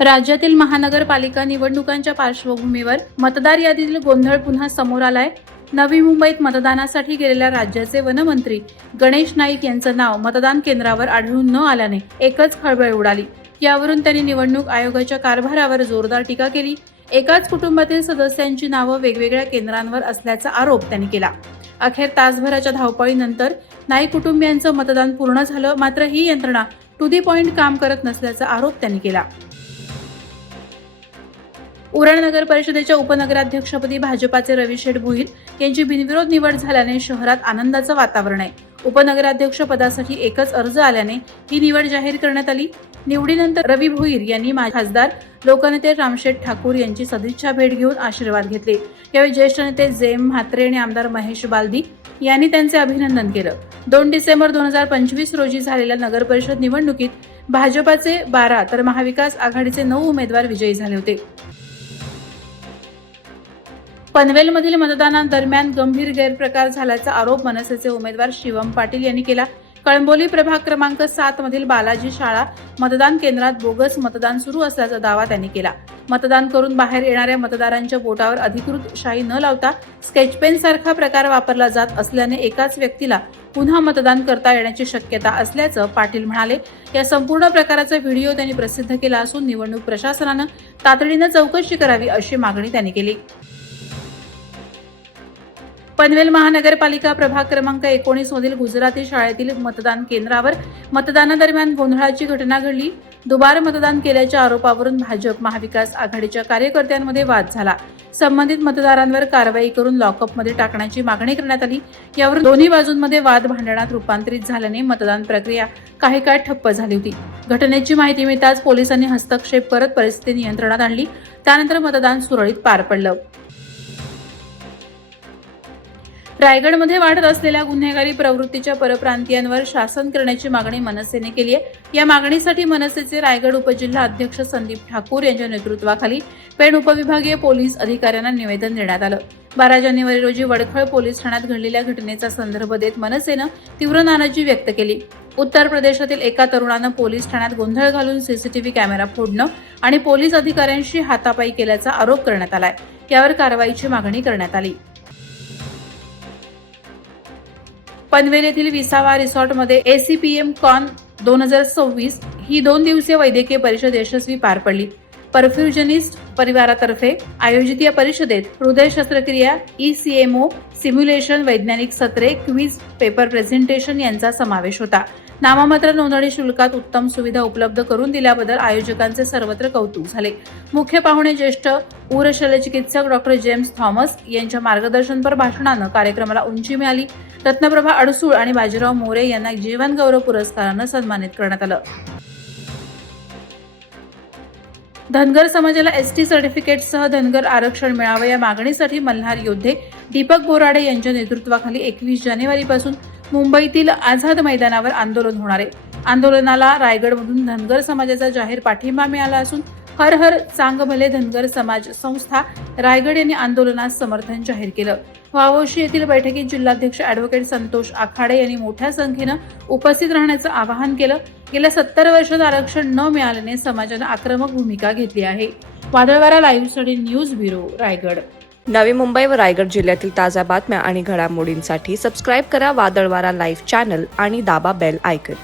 राज्यातील महानगरपालिका निवडणुकांच्या पार्श्वभूमीवर मतदार यादीतील गोंधळ पुन्हा समोर आलाय। नवी मुंबईत मतदानासाठी गेलेल्या राज्याचे वनमंत्री गणेश नाईक यांचं नाव मतदान केंद्रावर आढळून न आल्याने एकच खळबळ उडाली। यावरून त्यांनी निवडणूक आयोगाच्या कारभारावर जोरदार टीका केली। एकाच कुटुंबातील सदस्यांची नावं वेगवेगळ्या केंद्रांवर असल्याचा आरोप त्यांनी केला। अखेर तासभराच्या धावपळीनंतर नाईक कुटुंबियांचं मतदान पूर्ण झालं, मात्र ही यंत्रणा टू दी पॉइंट काम करत नसल्याचा आरोप त्यांनी केला। उरण नगर परिषदेच्या उपनगराध्यक्षपदी भाजपाचे रविशेठ भोईर यांची बिनविरोध निवड झाल्याने शहरात आनंदाचं वातावरण आहे। उपनगराध्यक्ष पदासाठी एकच अर्ज आल्याने ही निवड जाहीर करण्यात आली। निवडीनंतर रवी भोईर यांनी खासदार लोकनेते रामशेठ ठाकूर यांची सदिच्छा भेट घेऊन आशीर्वाद घेतले। यावेळी ज्येष्ठ नेते जेम म्हात्रे आणि आमदार महेश बालदी यांनी त्यांचे अभिनंदन केलं। 2 डिसेंबर 2025 रोजी झालेल्या नगर परिषद निवडणुकीत भाजपाचे 12 तर महाविकास आघाडीचे 9 उमेदवार विजयी झाले होते। पनवेलमधील मतदानादरम्यान गंभीर गैरप्रकार झाल्याचा आरोप मनसेचे उमेदवार शिवम पाटील यांनी केला। कळंबोली प्रभाग क्रमांक 7 मधील बालाजी शाळा मतदान केंद्रात बोगस मतदान सुरू असल्याचा दावा त्यांनी केला। मतदान करून बाहेर येणाऱ्या मतदारांच्या बोटावर अधिकृत शाई न लावता स्केचपेन सारखा प्रकार वापरला जात असल्याने एकाच व्यक्तीला पुन्हा मतदान करता येण्याची शक्यता असल्याचं पाटील म्हणाले। या संपूर्ण प्रकाराचा व्हिडिओ त्यांनी प्रसिद्ध केला असून निवडणूक प्रशासनानं तातडीने चौकशी करावी अशी मागणी त्यांनी केली। पनवेल महानगरपालिका प्रभाग क्रमांक 19 मधील गुजराती शाळेतील मतदान केंद्रावर मतदानादरम्यान गोंधळाची घटना घडली। दुबार मतदान केल्याच्या आरोपावरून भाजप महाविकास आघाडीच्या कार्यकर्त्यांमध्ये वाद झाला। संबंधित मतदारांवर कारवाई करून लॉकअपमध्ये टाकण्याची मागणी करण्यात आली। यावरून दोन्ही बाजूंमध्ये वाद भांडणात रूपांतरित झाल्याने मतदान प्रक्रिया काही काळ ठप्प झाली होती। घटनेची माहिती मिळताच पोलिसांनी हस्तक्षेप करत परिस्थिती नियंत्रणात आणली। त्यानंतर मतदान सुरळीत पार पडलं। रायगडमध्ये वाढत असलेल्या गुन्हेगारी प्रवृत्तीच्या परप्रांतीयांवर शासन करण्याची मागणी मनसेने केली आहे। या मागणीसाठी मनसेचे रायगड उपजिल्हा अध्यक्ष संदीप ठाकूर यांच्या नेतृत्वाखाली पेण उपविभागीय पोलीस अधिकाऱ्यांना निवेदन देण्यात आलं। 12 जानेवारी रोजी वडखळ पोलीस ठाण्यात घडलेल्या घटनेचा संदर्भ देत मनसेनं तीव्र नाराजी व्यक्त केली। उत्तर प्रदेशातील एका तरुणानं पोलीस ठाण्यात गोंधळ घालून सीसीटीव्ही कॅमेरा फोडणं आणि पोलीस अधिकाऱ्यांशी हातापाई केल्याचा आरोप करण्यात आलाय। यावर कारवाईची मागणी करण्यात आली। पनवेल येथील विसावा रिसॉर्टमध्ये एसीपीएम कॉन 2026 ही 2 दिवसीय वैद्यकीय परिषद यशस्वी पार पडली। परफ्युजनिस्ट परिवारातर्फे आयोजित या परिषदेत हृदय शस्त्रक्रिया, ECMO, सिम्युलेशन, वैज्ञानिक सत्रे, क्विज, पेपर प्रेझेंटेशन यांचा समावेश होता। नाममात्र नोंदणी शुल्कात उत्तम सुविधा उपलब्ध करून दिल्याबद्दल आयोजकांचे सर्वत्र कौतुक झाले। मुख्य पाहुणे ज्येष्ठ उर शल्यचिकित्सक डॉक्टर जेम्स थॉमस यांच्या मार्गदर्शनपर भाषणानं कार्यक्रमाला उंची मिळाली। रत्नप्रभा अडसूळ आणि बाजीराव मोरे यांना जीवन गौरव पुरस्कारानं सन्मानित करण्यात आलं। धनगर समाजाला एसटी सर्टिफिकेटसह धनगर आरक्षण मिळावं या मागणीसाठी मल्हार योद्धे दीपक बोराडे यांच्या नेतृत्वाखाली 21 जानेवारीपासून मुंबईतील आझाद मैदानावर आंदोलन होणार आहे। आंदोलनाला रायगडमधून धनगर समाजाचा जाहीर पाठिंबा मिळाला असून हर हर चांगभले धनगर समाज संस्था रायगड यांनी आंदोलनास समर्थन जाहीर केलं। वावोशी येथील बैठकीत जिल्हाध्यक्ष ॲडव्होकेट संतोष आखाडे यांनी मोठ्या संख्येनं उपस्थित राहण्याचं आवाहन केलं। गेल्या 70 वर्षात आरक्षण न मिळाल्याने समाजानं आक्रमक भूमिका घेतली आहे। वादळवारा लाईव्हसाठी न्यूज ब्युरो रायगड। नवी मुंबई व रायगड जिल्ह्यातील ताज्या बातम्या आणि घडामोडींसाठी सबस्क्राईब करा वादळवारा लाईव्ह चॅनल आणि दाबा बेल आयकॉन।